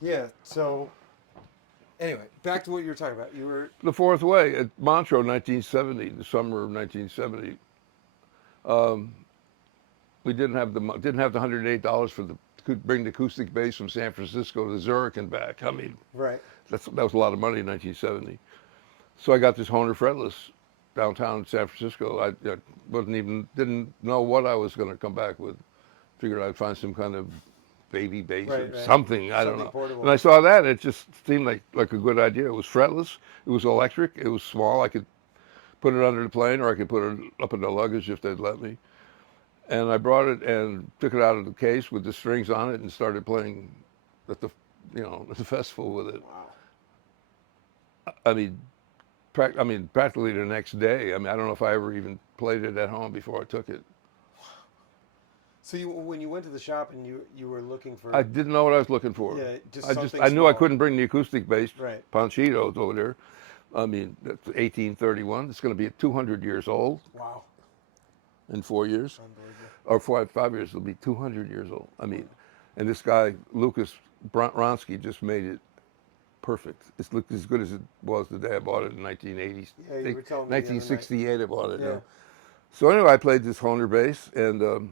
Yeah. So anyway, back to what you were talking about. You were The Fourth Way at Montreux, 1970, the summer of 1970. Um, we didn't have the $108 for the could bring the acoustic bass from San Francisco to Zurich and back. I mean, right. that was a lot of money in 1970. So I got this Hohner fretless downtown San Francisco. I didn't know what I was going to come back with. Figured I'd find some kind of baby bass Right. or Right. something. I don't Something know. And portable. I saw that. It just seemed like a good idea. It was fretless. It was electric. It was small. I could put it under the plane, or I could put it up in the luggage if they'd let me. And I brought it and took it out of the case with the strings on it and started playing at the at the festival with it. Wow. I mean, practically the next day. I mean, I don't know if I ever even played it at home before I took it. So when you went to the shop and you were looking I for, didn't know what I was looking for. yeah, just I just something I knew I small. couldn't bring the acoustic bass Right. Panchitos over there. I mean, that's 1831. It's going to be 200 years old Wow. in 4 years, Unbelievable. or 5 years. It'll be 200 years old. I mean, and this guy Lucas Ronsky just made it perfect. It's looked as good as it was the day I bought it in 1980. Yeah, you were telling me the other night. 1968 I bought it. Yeah. So anyway, I played this Hohner bass, and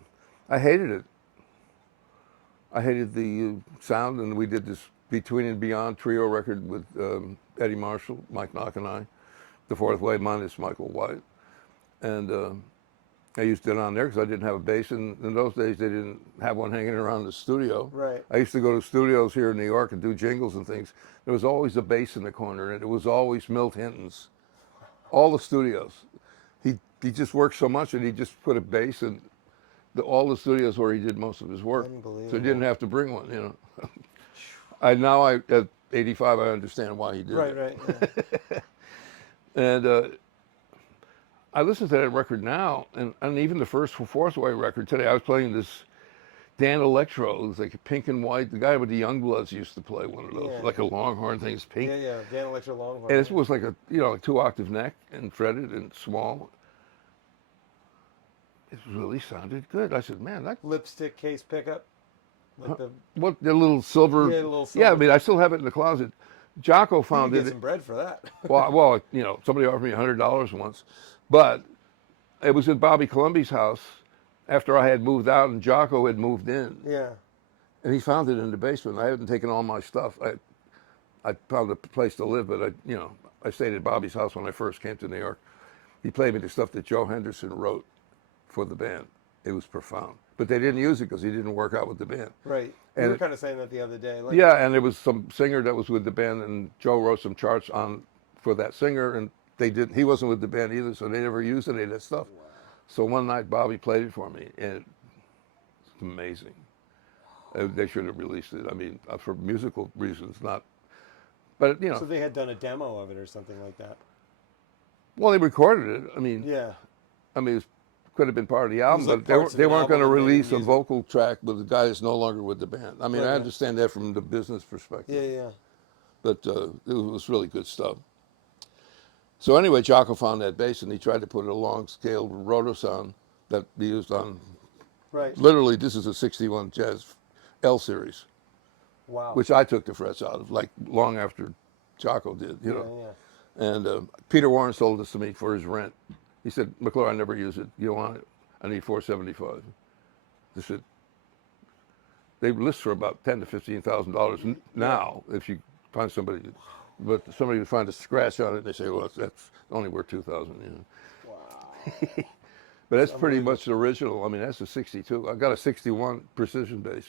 I hated it. I hated the sound, and we did this Between and Beyond trio record with Eddie Marshall, Mike Knock, and I, The Fourth Way, minus Michael White. And I used it on there because I didn't have a bass. And in those days, they didn't have one hanging around the studio. Right. I used to go to studios here in New York and do jingles and things. There was always a bass in the corner, and it was always Milt Hinton's. All the studios. He just worked so much, and he just put a bass in all the studios where he did most of his work. So he didn't have to bring one. I at 85, I understand why he did Right. it. Right. Yeah. And I listen to that record now, and even the first Fourth Way record today. I was playing this Dan Electro. It was like pink and white. The guy with the Youngbloods used to play one of those, Yeah. like a Longhorn thing. It's pink. Yeah. Yeah. Dan Electro Longhorn. And this was like a 2-octave neck and fretted and small. It really sounded good. I said, man, that Lipstick case pickup. Like the the little silver. yeah, the little Yeah, I silver. mean, I still have it in the closet. Jocko You could found get it. some bread for that. Well, somebody offered me $100 once, but it was at Bobby Columbi's house after I had moved out and Jocko had moved in, Yeah. and he found it in the basement. I hadn't taken all my stuff. I found a place to live, but I stayed at Bobby's house when I first came to New York. He played me the stuff that Joe Henderson wrote for the band. It was profound, but they didn't use it because he didn't work out with the band. Right. We And were kind of saying that the other day. Like, yeah, and there was some singer that was with the band, and Joe wrote some charts on for that singer, and they didn't. He wasn't with the band either, so they never used any of that stuff. wow. So one night Bobby played it for me, and it's amazing. They should have released it. I mean, for musical reasons, not. But So they had done a demo of it or something like that. well, they recorded it. Yeah. It could have been part of the album, like but parts of they an weren't going to album and they release didn't a use it. vocal track with a guy that's no longer with the band. I mean, Right, I yeah. understand that from the business perspective. Yeah. Yeah. But it was really good stuff. So anyway, Jocko found that bass, and he tried to put a long-scale roto sound that he used on. Right. Literally, this is a '61 Jazz L series, Wow. which I took the frets out of, like long after Jocko did. Yeah. Yeah. And Pt.1 sold this to me for his rent. He said, "McClure, I never use it. You want it? I need $475." I said, they list for about $10,000 to $15,000 now if you find somebody. But somebody would find a scratch on it, and they say, "Well, that's only worth $2,000." Wow. But that's pretty unbelievable. much the original. I mean, that's a '62. I got a '61 precision bass.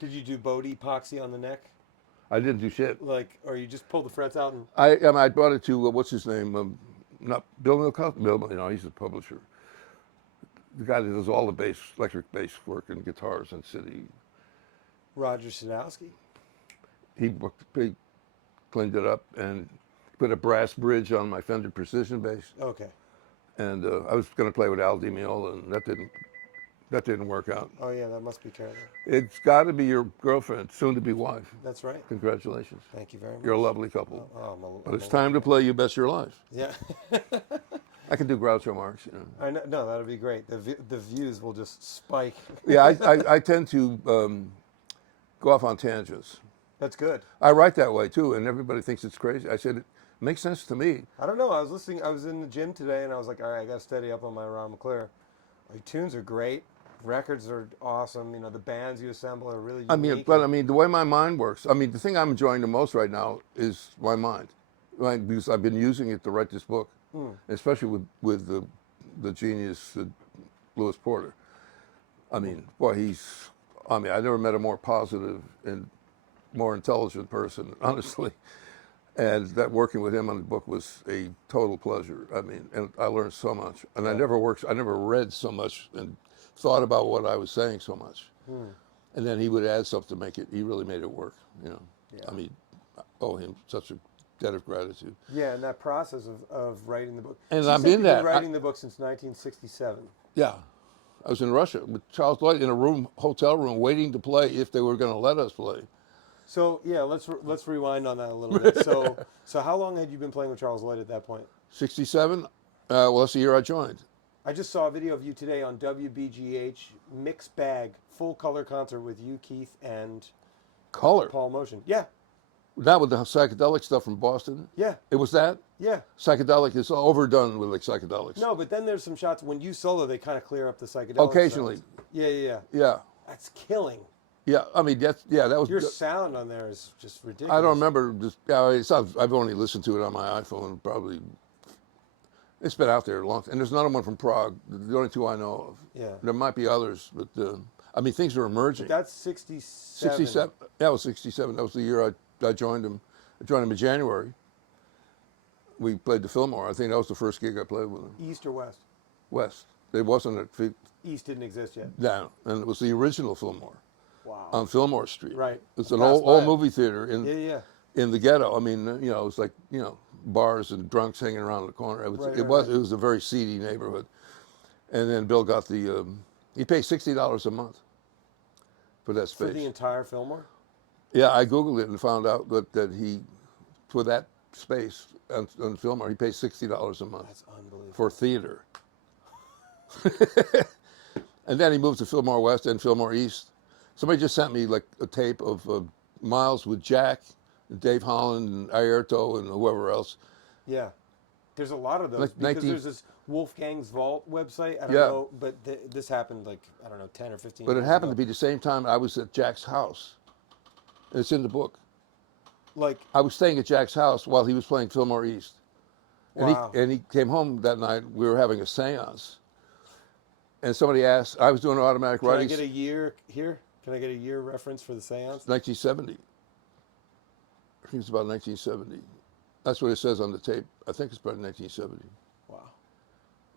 Did you do Bode epoxy on the neck? I didn't do shit. Like, or you just pulled the frets out and. I brought it to what's his name? Not Bill Milcott. Bill, he's the publisher. The guy that does all the bass, electric bass work and guitars in City. Roger Sadowski. He cleaned it up and put a brass bridge on my Fender Precision bass. Okay. And I was going to play with Al Di Meola, and that didn't work out. Oh yeah, that must be terrible. It's got to be your girlfriend, soon to be wife. That's right. Congratulations. Thank you very much. You're a lovely couple. I'm But it's time to play You Bet Your Life. Yeah. I can do Groucho Marx, I know. No, that'd be great. The views will just spike. Yeah, I tend to go off on tangents. That's good. I write that way too, and everybody thinks it's crazy. I said it makes sense to me. I don't know. I was listening. I was in the gym today, and I was like, all right, I got to steady up on my Ron McClure. Like, tunes are great. Records are awesome. You know, the bands you assemble are really unique. I mean, the way my mind works. I mean, the thing I'm enjoying the most right now is my mind, right? Because I've been using it to write this book, especially with the genius Lewis Porter. I mean, boy, I never met a more positive and more intelligent person, honestly. And that working with him on the book was a total pleasure. I mean, and I learned so much. And I never read so much and thought about what I was saying so much. And then he would add stuff to make it. He really made it work. You know, I mean, I owe him such a debt of gratitude. Yeah, and that process of writing the book. And So you I'm said in you've that. been writing the book since 1967. Yeah, I was in Russia with Charles Lloyd in a hotel room, waiting to play if they were going to let us play. So yeah, let's rewind on that a little bit. So how long had you been playing with Charles Lloyd at that point? 67. Well, that's the year I joined. I just saw a video of you today on WBGH Mixed Bag full color concert with you, Keith, and Color. Paul Motion. Yeah, Not with the psychedelic stuff from Boston. yeah, It was that. yeah. Psychedelic is overdone with like psychedelics. No, but then there's some shots when you solo, they kind of clear up the psychedelic. Occasionally. sounds. Yeah, yeah, yeah. Yeah, That's killing. yeah. I mean, that was. Your sound on there is just ridiculous. I don't remember. I've only listened to it on my iPhone. Probably. It's been out there a long time. And there's another one from Prague. The only two I know of. Yeah. There might be others, but I mean, things are emerging. That's 67. 67. That was 67. That was the year I joined him. I joined him in January. We played the Fillmore. I think that was the first gig I played with him. East or West? West. It wasn't at East didn't exist yet. down, and it was the original Fillmore Wow. on Fillmore Street. Right. It's an Passed old by it. movie theater in Yeah, yeah. in the ghetto. I mean, you know, it's like, you know, bars and drunks hanging around the corner. It was a very seedy neighborhood. And then Bill got he paid $60 a month for that space. For the entire Fillmore? Yeah, I Googled it and found out that he, for that space on Fillmore, he pays $60 a month. That's unbelievable. For theater. And then he moved to Fillmore West and Fillmore East. Somebody just sent me like a tape of Miles with Jack, and Dave Holland, and Ayrto, and whoever else. Yeah. There's a lot of those Like because 19 there's this Wolfgang's Vault website. I don't Yeah. know, but this happened like, I don't know, 10 or 15 But it years happened ago. to be the same time I was at Jack's house. It's in the book. Like, I was staying at Jack's house while he was playing Fillmore East. And, wow. he came home that night. We were having a seance. And somebody asked, I was doing automatic Can I writing. get a year here? Can I get a year reference for the seance? 1970. I think it's about 1970. That's what it says on the tape. I think it's about 1970. Wow.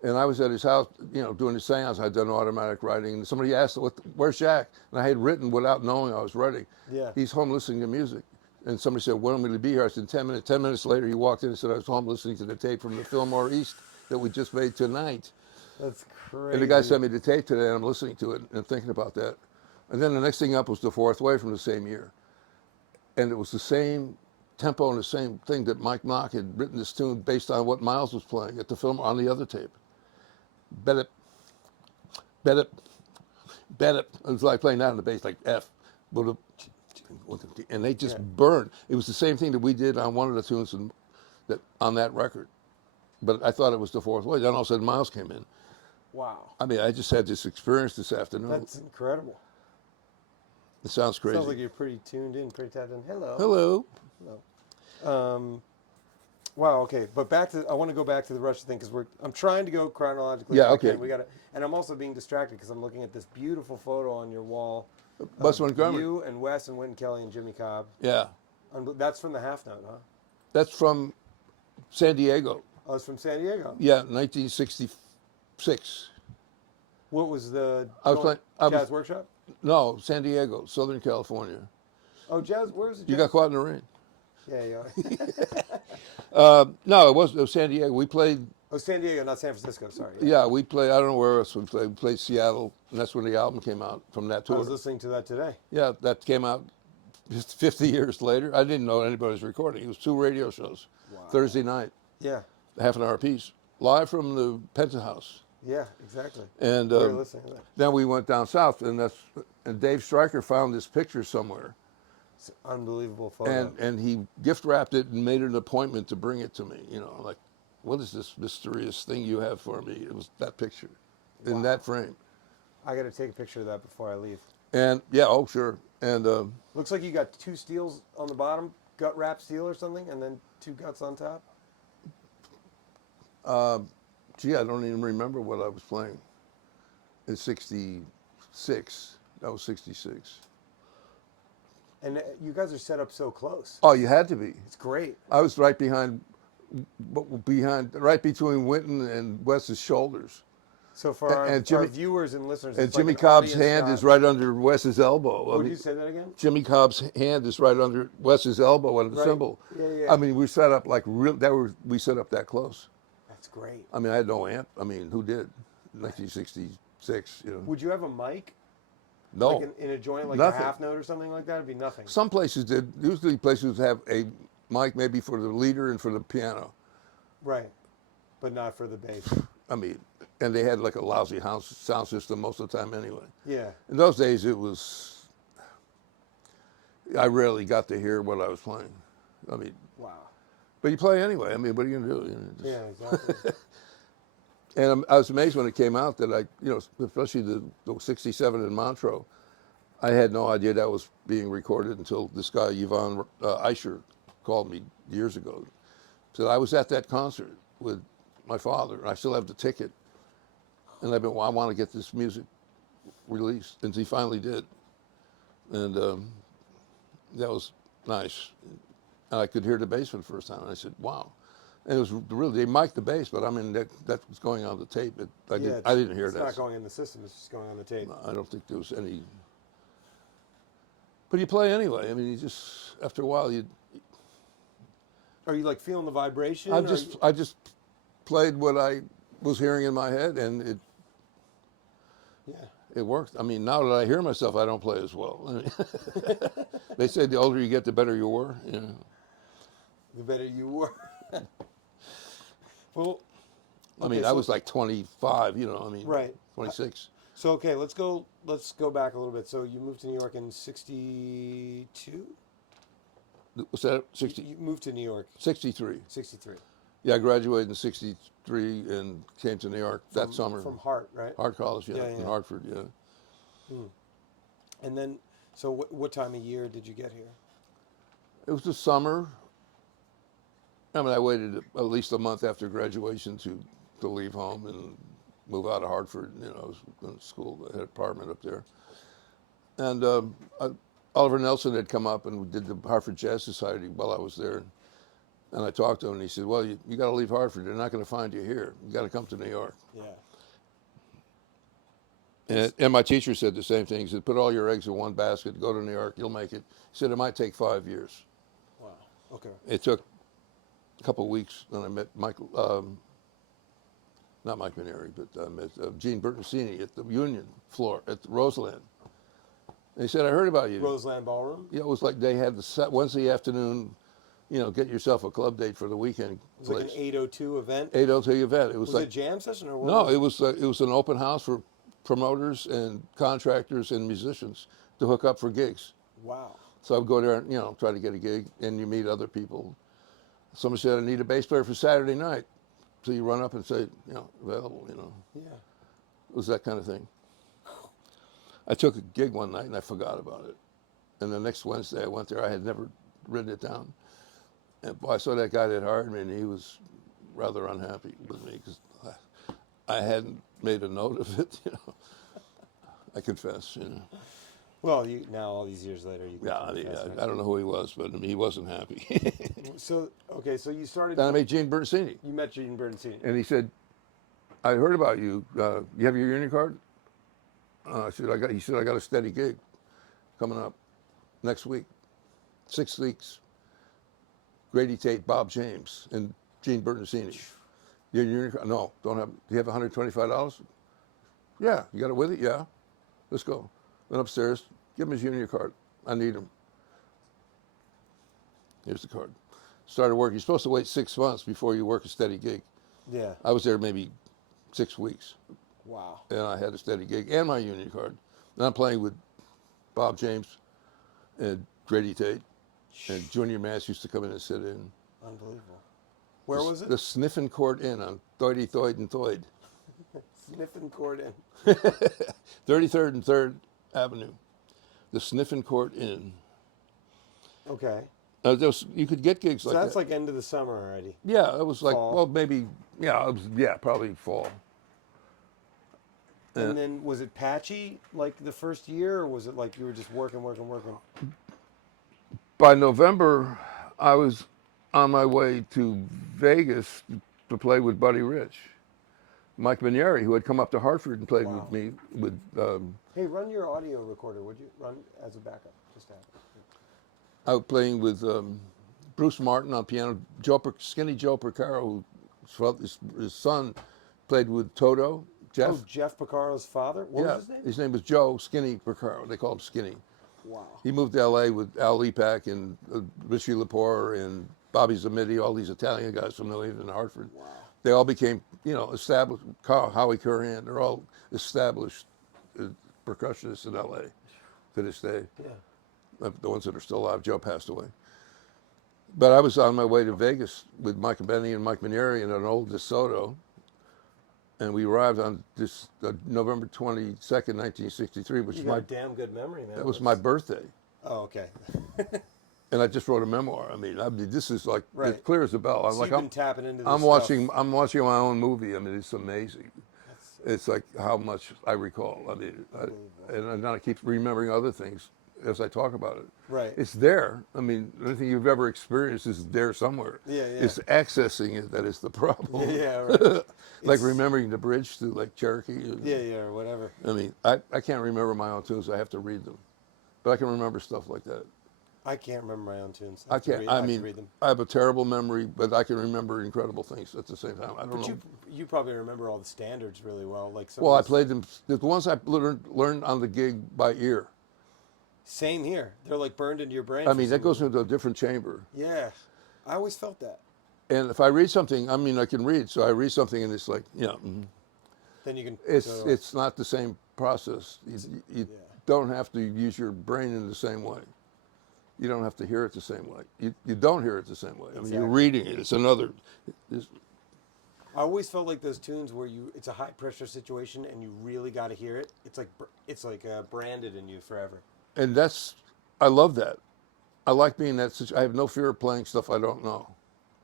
And I was at his house, you know, doing the seance. I'd done automatic writing. And somebody asked, where's Jack? And I had written without knowing I was writing. Yeah. He's home listening to music. And somebody said, when am I going to be here? I said, 10 minutes. 10 minutes later, he walked in and said, I was home listening to the tape from the Fillmore East that we just made tonight. That's crazy. And the guy sent me the tape today, and I'm listening to it and thinking about that. And then the next thing up was The Fourth Way from the same year. And it was the same tempo and the same thing that Mike Knock had written this tune based on what Miles was playing at the Fillmore on the other tape. Bet it. It was like playing that on the bass, like F. And they just burned. It was the same thing that we did on one of the tunes on that record. But I thought it was The Fourth Way. Then all of a sudden Miles came in. Wow. I mean, I just had this experience this afternoon. That's incredible. It sounds crazy. Sounds like you're pretty tuned in, pretty tapped in. Hello. Hello. Hello. Wow. Okay, but I want to go back to the Russia thing because I'm trying to go chronologically. Yeah, back okay. in. And I'm also being distracted because I'm looking at this beautiful photo on your wall. Bus of Montgomery. You and Wes and Wynton Kelly and Jimmy Cobb. Yeah. That's from the Half Note, huh? That's from San Diego. Oh, it's from San Diego. Yeah, 1966. What was the Jazz Workshop? No, San Diego, Southern California. Oh, Jazz. Where was it? You got caught in the rain. Yeah. No, it was San Diego. We played. Oh, San Diego, not San Francisco. Sorry. Yeah, we played. I don't know where else we played. We played Seattle, and that's when the album came out from that I tour. was listening to that today. Yeah, that came out just 50 years later. I didn't know anybody was recording. It was 2 radio shows, Wow. Thursday night, Yeah. half an hour apiece, live from the Penthouse. Yeah, exactly. And We were listening to that. then we went down south, and Dave Stryker found this picture somewhere, It's an unbelievable photo. and he gift wrapped it and made an appointment to bring it to me. You know, like, what is this mysterious thing you have for me? It was that picture, in that frame. I got to take a picture of that before I leave. And yeah, oh sure. And Looks like you got 2 steels on the bottom, gut wrap steel or something, and then 2 guts on top. gee, I don't even remember what I was playing. In '66, that was '66. And you guys are set up so close. Oh, you had to be. It's great. I was right right between Winton and Wes's shoulders. So for our viewers and listeners, and it's Jimmy like an Cobb's audience hand shot. is right under Wes's elbow. Would you say that again? Jimmy Cobb's hand is right under Wes's elbow on the cymbal. Yeah, yeah. I mean, we set up like we set up that close. That's great. I mean, I had no amp. I mean, who did? 1966, you know. Would you have a mic? No. Like in a joint, like Nothing. a half note or something like that? It'd be nothing. Some places did. Usually places have a mic maybe for the leader and for the piano. Right. But not for the bass. I mean, and they had like a lousy sound system most of the time anyway. Yeah. In those days, I rarely got to hear what I was playing. I mean, Wow. but you play anyway. I mean, what are you going to do? You know, Yeah, exactly. And I was amazed when it came out that especially the '67 in Montreux, I had no idea that was being recorded until this guy, Yvonne Eicher, called me years ago. Said, I was at that concert with my father, and I still have the ticket. And I want to get this music released. And he finally did. And that was nice. And I could hear the bass for the first time. And I said, wow. And it was really, they mic'd the bass, but I mean, that was going on the tape. I didn't hear that. It's not going in the system, it's just going on the tape. I don't think there was any. But you play anyway. I mean, after a while, Are you like feeling the vibration? I just played what I was hearing in my head, and it worked. I mean, now that I hear myself, I don't play as well. I mean, they say the older you get, the better you were. You know. The better you were. Well, I mean, I was like 25. You know, I mean, right, 26. So okay, let's go back a little bit. So you moved to New York in '62. Was that 60? You moved to New York. 63. 63. Yeah, I graduated in '63 and came to New York that summer. From Hart, right? Hart College, yeah, in Hartford, yeah. And then, so what time of year did you get here? It was the summer. I mean, I waited at least a month after graduation to leave home and move out of Hartford. You know, I was in school, I had an apartment up there. And Oliver Nelson had come up and we did the Hartford Jazz Society while I was there. And I talked to him and he said, well, you got to leave Hartford. They're not going to find you here. You got to come to New York. Yeah. And my teacher said the same thing. He said, put all your eggs in one basket, go to New York, you'll make it. He said, it might take 5 years. Wow. Okay. It took a couple of weeks, and I met Michael, not Mike Maneri, but I met Gene Bertoncini at the Union floor at the Roseland. And he said, I heard about you. Roseland Ballroom? Yeah, it was like they had the Wednesday afternoon, you know, get yourself a club date for the weekend. It was like an 802 event? 802 event. It was like it a jam session or what? No, it was an open house for promoters and contractors and musicians to hook up for gigs. Wow. So I'd go there and, you know, try to get a gig, and you meet other people. Somebody said, I need a bass player for Saturday night. So you run up and say, you know, available, you know. Yeah. It was that kind of thing. I took a gig one night and I forgot about it. And the next Wednesday I went there. I had never written it down. And boy, I saw that guy that hired me, and he was rather unhappy with me because I hadn't made a note of it, you know. I confess, you know. Well, now all these years later, you. Yeah, I don't know who he was, but I mean, he wasn't happy. So you started. Then I met Gene Bertoncini. You met Gene Bertoncini. And he said, I heard about you. You have your union card? I said, he said, I got a steady gig coming up next week. 6 weeks. Grady Tate, Bob James, and Gene Bertoncini. Your union card? No, don't have. Do you have $125? Yeah. You got it with it? Yeah. Let's go. Went upstairs. Give him his union card. I need him. Here's the card. Started working. You're supposed to wait 6 months before you work a steady gig. Yeah. I was there maybe 6 weeks. Wow. And I had a steady gig and my union card. And I'm playing with Bob James and Grady Tate. And Junior Mass used to come in and sit in. Unbelievable. Where was it? The Sniffin Court Inn on Thoyd and Thoyd. Sniffin Court Inn. 33rd and 3rd Avenue. The Sniffin Court Inn. Okay. You could get gigs So like that. that's like end of the summer already. Yeah, it was like, Fall. well, maybe, probably fall. And then was it patchy like the first year, or was it like you were just working? By November, I was on my way to Vegas to play with Buddy Rich. Mike Manieri, who had come up to Hartford and played with me. Hey, run your audio recorder, would you? Run as a backup. Just have it. I was playing with Bruce Martin on piano. Skinny Joe Percaro, his son, played with Toto. Jeff. Oh, Jeff Piccaro's father? What was his name? His name was Joe Skinny Percaro. They call him Skinny. Wow. He moved to L.A. with Al Lepak and Richie Lepore and Bobby Zamiti, all these Italian guys from New England and Hartford. Wow. They all became, established. Howie Curran, they're all established percussionists in L.A. to this day. Yeah. The ones that are still alive. Joe passed away. But I was on my way to Vegas with Mike Benny and Mike Manieri in an old DeSoto. And we arrived on this November 22nd, 1963, which You is got a damn good memory, man. that was my birthday. Oh, okay. And I just wrote a memoir. I mean, this is like as clear as a bell. So you've been tapping into this I'm stuff. watching my own movie. I mean, it's amazing. It's like how much I recall. I mean, and I keep remembering other things as I talk about it. Right. It's there. I mean, anything you've ever experienced is there somewhere. Yeah. It's accessing it that is the problem. Yeah, right. Like remembering the bridge to like Cherokee. Or whatever. I mean, I can't remember my own tunes. I have to read them. But I can remember stuff like that. I can't remember my own tunes. I can't. I mean, read them. I have a terrible memory, but I can remember incredible things at the same time. I don't know. You probably remember all the standards really well. Like I played them. The ones I learned on the gig by ear. Same here. They're like burned into your brain. I mean, that goes into a different chamber. Yeah. I always felt that. And if I read something, I mean, I can read. So I read something and it's like, Then you can. It's not the same process. You don't have to use your brain in the same way. You don't have to hear it the same way. You don't hear it the same way. I mean, you're reading it. It's another. I always felt like those tunes where it's a high pressure situation and you really got to hear it. It's like branded in you forever. And I love that. I like being in that situation. I have no fear of playing stuff I don't know.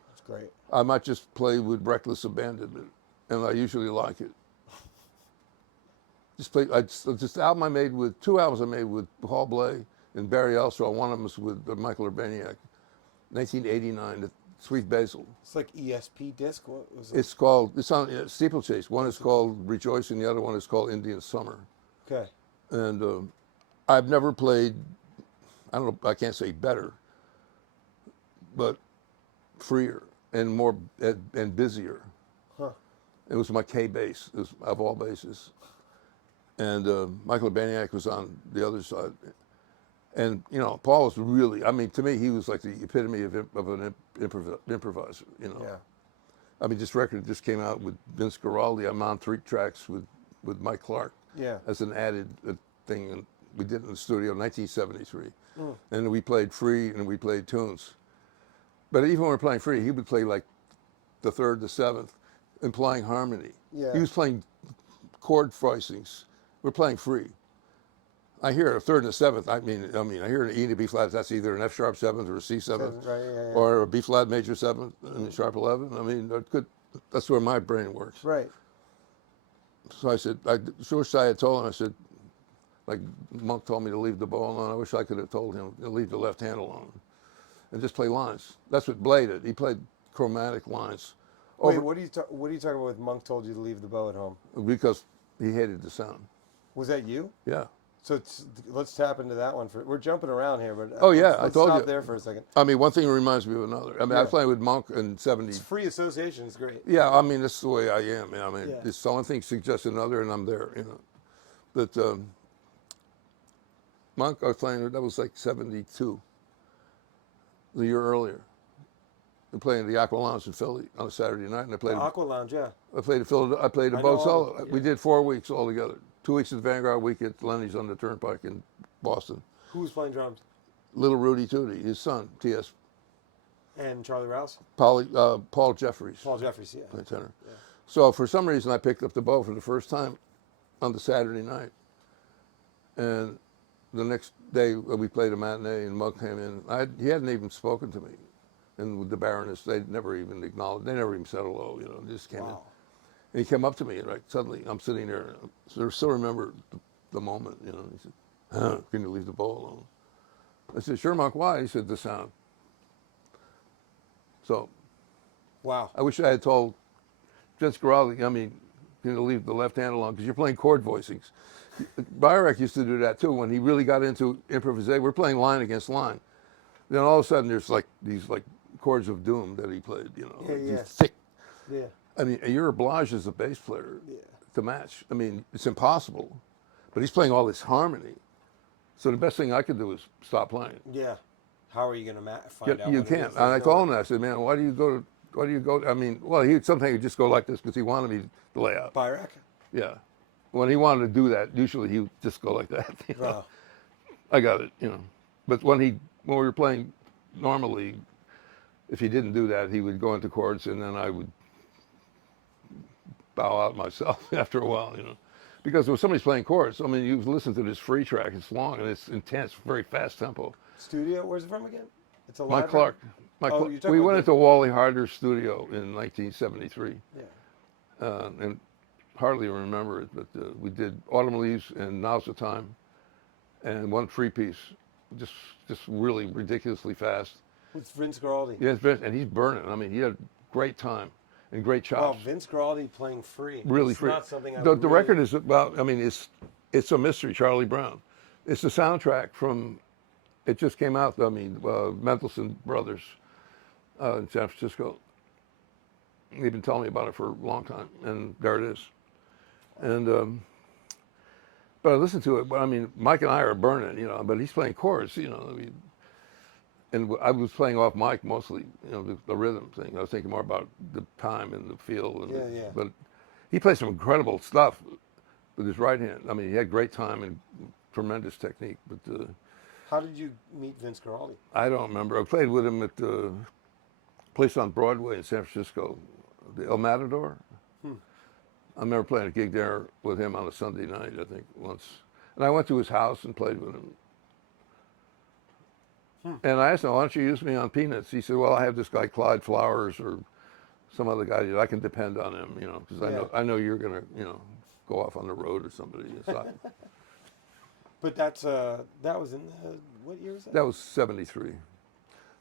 That's great. I might just play with reckless abandonment, and I usually like it. The album I made with, 2 albums I made with Paul Bley and Barry Elstraw. One of them was with Michael Urbaniak, 1989, Sweet Basil. It's like ESP disc. What was it? It's on Steeplechase. One is called Rejoicing, the other one is called Indian Summer. Okay. And I've never played, I don't know, I can't say better, but freer and more and busier. Huh. It was my K bass, of all basses. And Michael Urbaniak was on the other side. And, Paul was really, I mean, to me, he was like the epitome of an improviser, Yeah. I mean, this record just came out with Vince Guaraldi. I'm on 3 tracks with Mike Clark. Yeah. As an added thing. And we did it in the studio in 1973. And we played free and we played tunes. But even when we were playing free, he would play like the 3rd, the 7th, implying harmony. Yeah. He was playing chord voicings. We're playing free. I hear a 3rd and a 7th. I mean, I hear an E and a B flat. That's either an F sharp 7th or a C 7th, right, or a B flat major 7th and a sharp 11. I mean, that's where my brain works. Right. So I said, I wish I had told him. I said, like Monk told me to leave the bow alone. I wish I could have told him to leave the left hand alone and just play lines. That's what Blay did. He played chromatic lines. Wait, what are you talking about with Monk told you to leave the bow at home? Because he hated the sound. Was that you? Yeah. So let's tap into that one. We're jumping around here, but I told you. Stop there for a second. I mean, one thing reminds me of another. I mean, I played with Monk in '70s. It's free association. It's great. Yeah, I mean, that's the way I am. I mean, it's one thing suggests another, and I'm there. But Monk, I was playing. That was like '72, the year earlier, playing the Aqua Lounge in Philly on a Saturday night, and I played. Aqua Lounge, yeah. I played I played a I know boat all solo. the- yeah. We did 4 weeks all together. 2 weeks at the Vanguard, a week at Lenny's on the Turnpike in Boston. Who was playing drums? Little Rudy Tootie, his son, T.S. And Charlie Rouse? Paul Jeffries. Paul Jeffries, yeah. Played tenor. Yeah. So for some reason, I picked up the bow for the first time on the Saturday night. And the next day, we played a matinee, and Mug came in. He hadn't even spoken to me. And with the Baroness, they never even acknowledged. They never even said hello, they just came in. Wow. And he came up to me, and suddenly I'm sitting there. So I still remember the moment, He said, can you leave the bow alone? I said, sure, Monk, why? He said, the sound. So Wow. I wish I had told Vince Guaraldi, can you leave the left hand alone? Because you're playing chord voicings. Byrek used to do that too when he really got into improvisation. We're playing line against line. Then all of a sudden there's these chords of doom that he played, Yeah. thick. Yeah. You're obliged as a bass player Yeah. to match. It's impossible. But he's playing all this harmony. So the best thing I could do is stop playing. Yeah. How are you going to find out? You what it can't. is? And I There's told no- him that. I said, man, why do you go? Sometimes he'd just go like this because he wanted me to lay out. Byrek? Yeah. When he wanted to do that, usually he would just go like that. Wow. I got it, But when we were playing normally, if he didn't do that, he would go into chords, and then I would bow out myself after a while, Because when somebody's playing chords, you listen to this free track, it's long and it's intense, very fast tempo. Studio? Where's it from again? It's a Mike library? Clark. You're talking We about went the- into Wally Harder's studio in 1973. Yeah. And hardly remember it, but we did Autumn Leaves and Now's the Time, and one free piece, just really ridiculously fast. With Vince Guaraldi. Yes, and he's burning. He had great time and great chops. Wow, Vince Guaraldi playing free. Really It's free. Not something I The would really- record is about. It's a mystery. Charlie Brown. It's the soundtrack from. It just came out. Mendelsohn Brothers in San Francisco. They've been telling me about it for a long time, and there it is. And but I listened to it. But Mike and I are burning, But he's playing chords, And I was playing off mic mostly, the rhythm thing. I was thinking more about the time and the feel. And, Yeah. But he played some incredible stuff with his right hand. He had great time and tremendous technique. But How did you meet Vince Guaraldi? I don't remember. I played with him at the place on Broadway in San Francisco, the El Matador. I remember playing a gig there with him on a Sunday night, I think, once. And I went to his house and played with him. And I asked him, why don't you use me on Peanuts? He said, well, I have this guy, Clyde Flowers, or some other guy that I can depend on him, because I know you're going to, go off on the road or somebody. So But that was in what year was that? that was 73.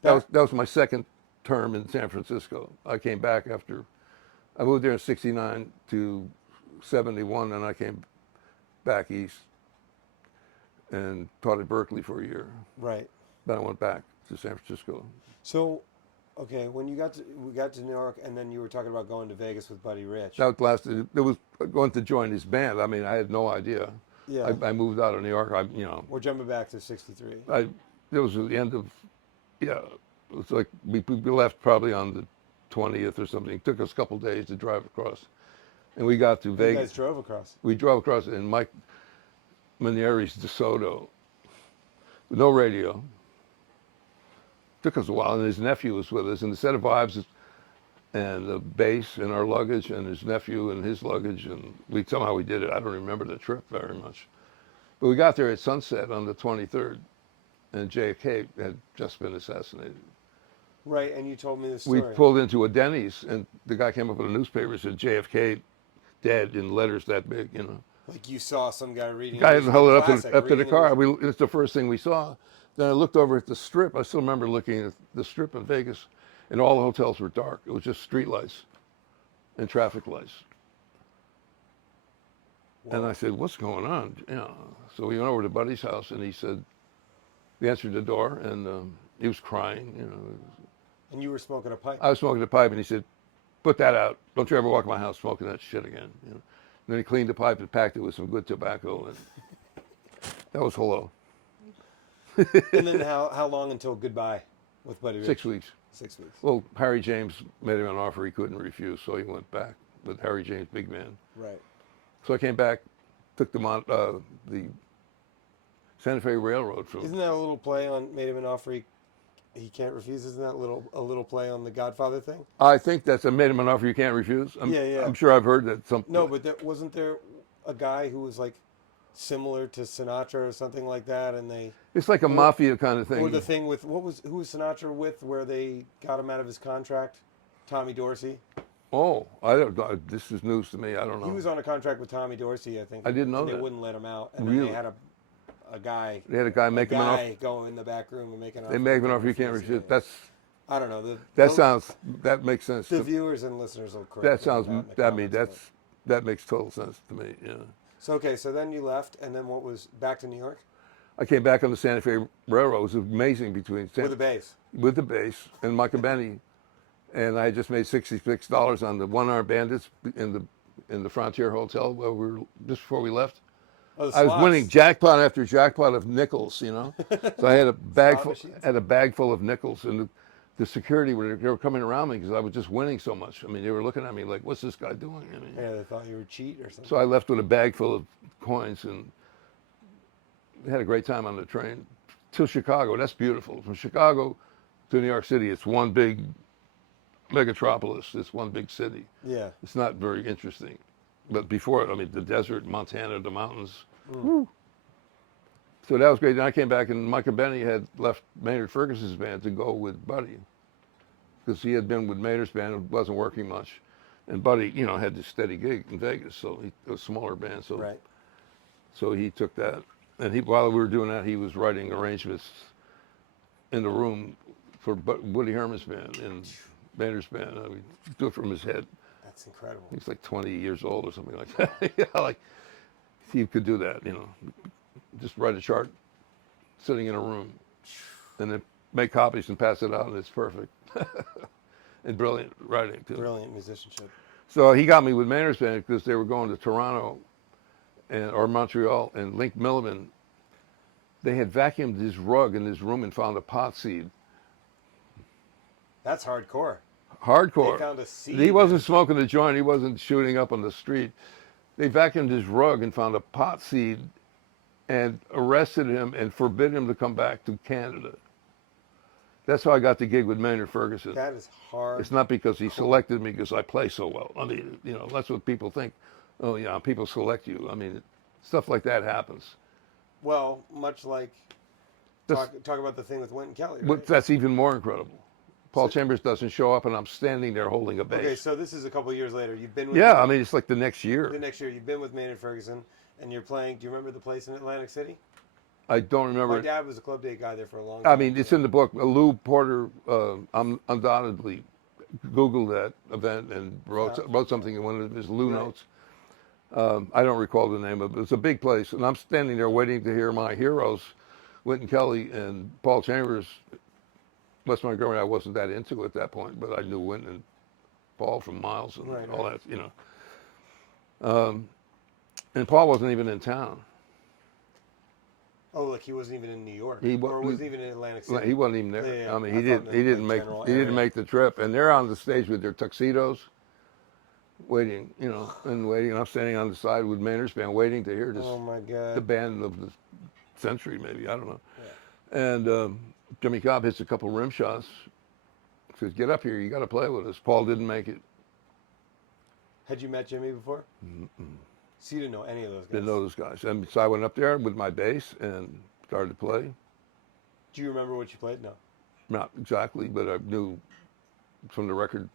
That was my second term in San Francisco. I came back I moved there in 69 to 71, and I came back east and taught at Berkeley for a year. Right. Then I went back to San Francisco. So, okay, when we got to New York, and then you were talking about going to Vegas with Buddy Rich. That lasted. It was going to join his band. I had no idea. Yeah. I moved out of New York. We're jumping back to '63. It was at the end of, it was like we left probably on the 20th or something. It took us a couple of days to drive across, and we got to You Vegas. guys drove across. We drove across in Mike Manieri's DeSoto with no radio. Took us a while, and his nephew was with us, and the set of vibes and the bass and our luggage and his nephew and his luggage, and somehow we did it. I don't remember the trip very much. But we got there at sunset on the 23rd, and JFK had just been assassinated. Right, and you told me this story. We pulled into a Denny's, and the guy came up with a newspaper and said, JFK dead in letters that big, Like you saw some guy reading. The guy a held it up classic, to the reading car. a- It's the first thing we saw. Then I looked over at the Strip. I still remember looking at the Strip in Vegas, and all the hotels were dark. It was just street lights and traffic lights. Wow. And I said, what's going on? So we went over to Buddy's house, and he said, we answered the door, and he was crying. And you were smoking a pipe. I was smoking a pipe, and he said, put that out. Don't you ever walk in my house smoking that shit again. And then he cleaned the pipe and packed it with some good tobacco, and that was hello. And then how long until goodbye? with Buddy Rich? 6 weeks. 6 weeks. Well, Harry James made him an offer he couldn't refuse, so he went back with Harry James, big man. Right. So I came back, took the Santa Fe Railroad from. Isn't that a little play on made him an offer he can't refuse? Isn't that a little play on the Godfather thing? I think that's a made him an offer you can't refuse. Yeah. I'm sure I've heard that. No, but wasn't there a guy who was like similar to Sinatra or something like that, and they. It's like a mafia kind of thing. Or the thing with who was Sinatra with, where they got him out of his contract? Tommy Dorsey. Oh, I don't know. This is news to me. I don't know. He was on a contract with Tommy Dorsey, I think. I didn't know they that. wouldn't let him out, and Really? then they had a guy. They had a guy make him an offer. Go in the back room and make an offer. They make him an offer you can't refuse. That's. I don't know. That makes sense. The viewers and listeners will correct. That sounds. That makes total sense to me. Yeah. So okay, so then you left, and then what was back to New York? I came back on the Santa Fe Railroad. It was amazing With the bass. With the bass and Michael Benny, and I had just made $66 on the One-Armed Bandits in the Frontier Hotel where we were just before we left. Oh, I was winning jackpot after jackpot of nickels, you know. So I had a bag full of nickels, and the security they were coming around me because I was just winning so much. I mean, they were looking at me like, "What's this guy doing?" I mean, yeah, they thought you were cheat or something. So I left with a bag full of coins and had a great time on the train to Chicago. That's beautiful. From Chicago to New York City, it's one big megatropolis. It's one big city. Yeah. It's not very interesting. But before it, I mean, the desert, Montana, the mountains. Woo. So that was great. Then I came back, and Michael Benny had left Maynard Ferguson's band to go with Buddy because he had been with Maynard's band and wasn't working much. And Buddy, you know, had this steady gig in Vegas, so it was a smaller band. So, right. So he took that. And while we were doing that, he was writing arrangements in the room for Woody Herman's band and Maynard's band. I mean, do it from his head. That's incredible. He's like 20 years old or something like that. Yeah, like he could do that, you know. Just write a chart sitting in a room and then make copies and pass it out, and it's perfect. And brilliant writing, too. Brilliant musicianship. So he got me with Maynard's band because they were going to Toronto or Montreal, and Link Milliman, they had vacuumed his rug in his room and found a pot seed. That's hardcore. Hardcore. They found a seed. He wasn't smoking a joint. He wasn't shooting up on the street. They vacuumed his rug and found a pot seed and arrested him and forbid him to come back to Canada. That's how I got the gig with Maynard Ferguson. That is hard. It's not because he selected me because I play so well. I mean, you know, that's what people think. Oh, yeah, people select you. I mean, stuff like that happens. Well, much like talk about the thing with Wynton Kelly, right? That's even more incredible. Paul Chambers doesn't show up, and I'm standing there holding a bass. Okay, so this is a couple of years later. You've been with I mean, it's like the next year. The next year, you've been with Maynard Ferguson, and you're playing. Do you remember the place in Atlantic City? I don't remember. My dad was a club day guy there for a long time. I mean, it's in the book. Lou Porter undoubtedly Googled that event and wrote something in one of his Lou notes. I don't recall the name of it. It's a big place, and I'm standing there waiting to hear my heroes, Wynton Kelly and Paul Chambers. West Montgomery, I wasn't that into at that point, but I knew Wynton and Paul from miles and all that, you know. And Paul wasn't even in town. Oh, like he wasn't even in New York, or wasn't even in Atlantic City. He wasn't even there. Yeah. I mean, he didn't make the trip. And they're on the stage with their tuxedos, waiting, you know, and waiting. And I'm standing on the side with Maynard's band, waiting to hear this. Oh my God! The band of the century, maybe, I don't know. Yeah. And Jimmy Cobb hits a couple rim shots. Says, "Get up here! You got to play with us." Paul didn't make it. Had you met Jimmy before? Mm-mm. So you didn't know any of those guys? Didn't know those guys. And so I went up there with my bass and started to play. Do you remember what you played? No. Not exactly, but I knew from the record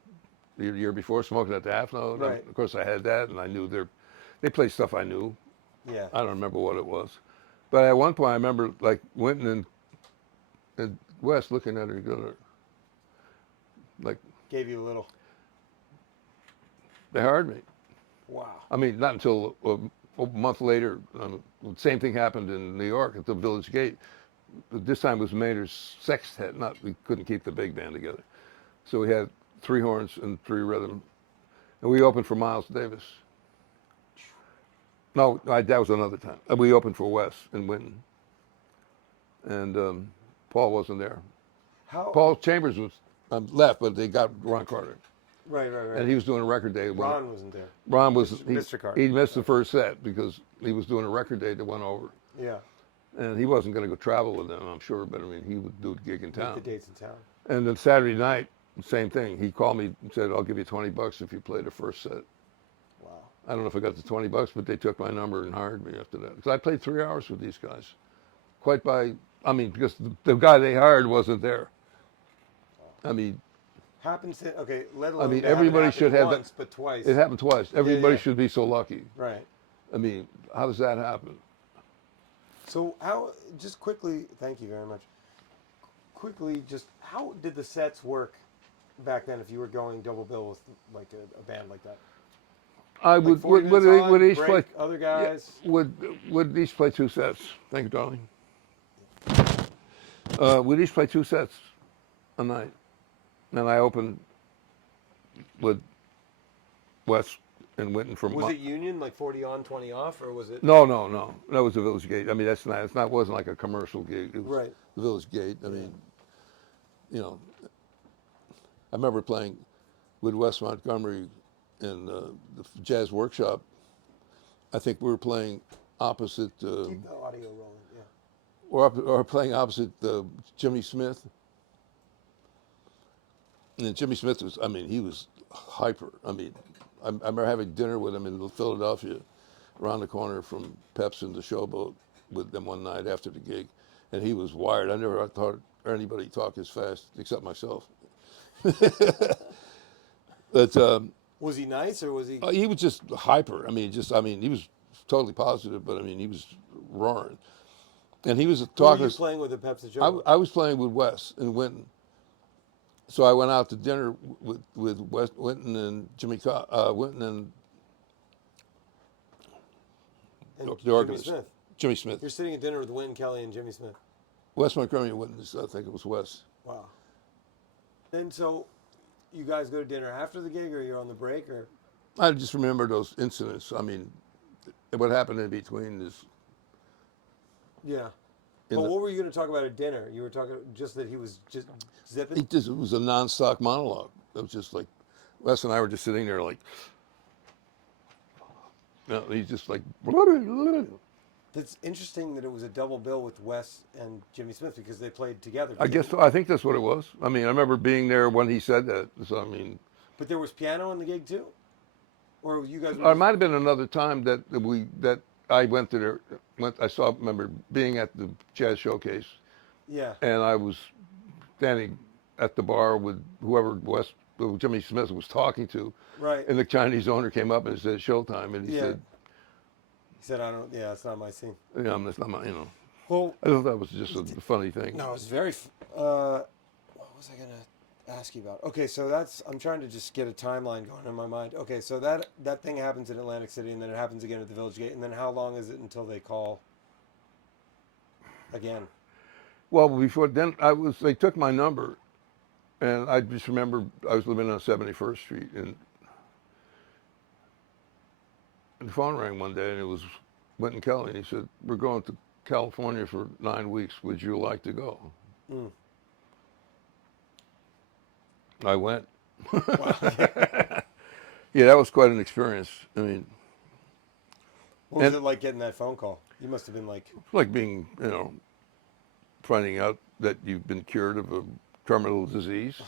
the year before, Smoking at the Half Note. Right. Of course, I had that, and I knew they played stuff I knew. Yeah. I don't remember what it was. But at one point, I remember, like, Wynton and West looking at each other. Like, gave you a little. They hired me. Wow. I mean, not until a month later. The same thing happened in New York at the Village Gate. This time it was Maynard's sextet. We couldn't keep the big band together. So we had 3 horns and 3 rhythm. And we opened for Miles Davis. No, that was another time. We opened for Wes and Wynton. And Paul wasn't there. Paul Chambers was left, but they got Ron Carter. Right. And he was doing a record day. Ron wasn't there. Ron was Mr. Carter. he missed the first set because he was doing a record day that went over. Yeah. And he wasn't going to go travel with them, I'm sure, but I mean, he would do a gig in town. Make the dates in town. And then Saturday night, same thing. He called me and said, "I'll give you $20 if you play the first set." Wow. I don't know if I got the $20, but they took my number and hired me after that. Because I played 3 hours with these guys. Because the guy they hired wasn't there. I mean, happens to, okay, let alone everybody should have once, but twice. It happened twice. Everybody Yeah. should be so lucky. Right. I mean, how does that happen? So just quickly, thank you very much. Quickly, just how did the sets work back then if you were going double bill with like a band like that? I Like would 40 minutes on, each break, play other guys? Yeah, would each play 2 sets. Thank you, darling. We'd each play 2 sets a night. And I opened with Wes and Winton from. Was it union, like 40 on, 20 off, or was it? No. That was the Village Gate. I mean, wasn't like a commercial gig. It was Right. The Village Gate. I mean, I remember playing with Wes Montgomery in the Jazz Workshop. I think we were playing opposite. Keep the audio rolling, yeah. Or playing opposite Jimmy Smith. And Jimmy Smith he was hyper. I remember having dinner with him in Philadelphia, around the corner from Pep's and the Showboat with them one night after the gig. And he was wired. I never thought anybody talk as fast, except myself. But was he nice or was he? He was just hyper. He was totally positive, but he was roaring. And he was talking. Who were you playing with at Pep's and Showboat? I was playing with Wes and Winton. So I went out to dinner with Wes, Winton and Jimmy Winton and the organist. Smith. Jimmy Smith. You're sitting at dinner with Wynn Kelly and Jimmy Smith. Wes Montgomery and Winton, I think it was Wes. Wow. And so you guys go to dinner after the gig or you're on the break or? I just remember those incidents. What happened in between is. Yeah. But what were you going to talk about at dinner? You were talking just that he was just zipping? It was a non-stop monologue. It was just like, Wes and I were just sitting there like, he's just like. That's interesting that it was a double bill with Wes and Jimmy Smith because they played together. I guess so. I think that's what it was. I remember being there when he said that. So But there was piano in the gig too, or you guys? It might have been another time that I went to there. Remember being at the Jazz Showcase. Yeah. And I was standing at the bar with whoever Jimmy Smith was talking to. Right. And the Chinese owner came up and said, "Showtime," and he said. He said, "Yeah, it's not my scene." Yeah, that's not my, Well, I thought that was just a funny thing. No, it's very. What was I gonna ask you about? Okay, so I'm trying to just get a timeline going in my mind. Okay, so that thing happens in Atlantic City, and then it happens again at the Village Gate, and then how long is it until they call again? Well, before then, they took my number, and I just remember I was living on 71st Street, and the phone rang one day, and it was Winton Kelly, and he said, "We're going to California for 9 weeks. Would you like to go?" Mm. I went. Wow. Yeah, that was quite an experience. What was it like getting that phone call? You must have been like... Like being, finding out that you've been cured of a terminal disease.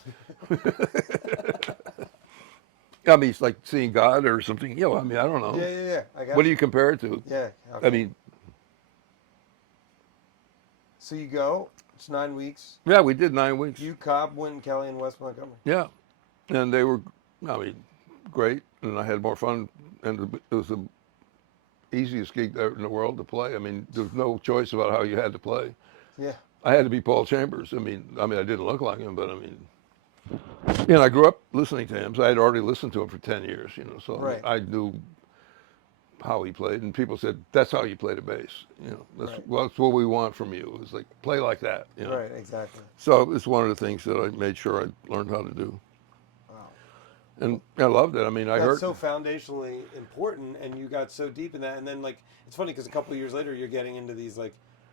It's like seeing God or something. I don't know. Yeah. What do you compare it to? Yeah. Okay. So you go. It's 9 weeks. Yeah, we did 9 weeks. You, Cobb, Winton Kelly, and Wes Montgomery. Yeah, and they were, great, and I had more fun, and it was the easiest gig in the world to play. There was no choice about how you had to play. Yeah. I had to be Paul Chambers. I didn't look like him, but I grew up listening to him, so I had already listened to him for 10 years, so right. I knew how he played, and people said, "That's how you play the bass." That's what we want from you. It's like, play like that. Right, exactly. So it's one of the things that I made sure I learned how to do. Wow. And I loved it. I heard. That's so foundationally important, and you got so deep in that, and then it's funny because a couple of years later you're getting into these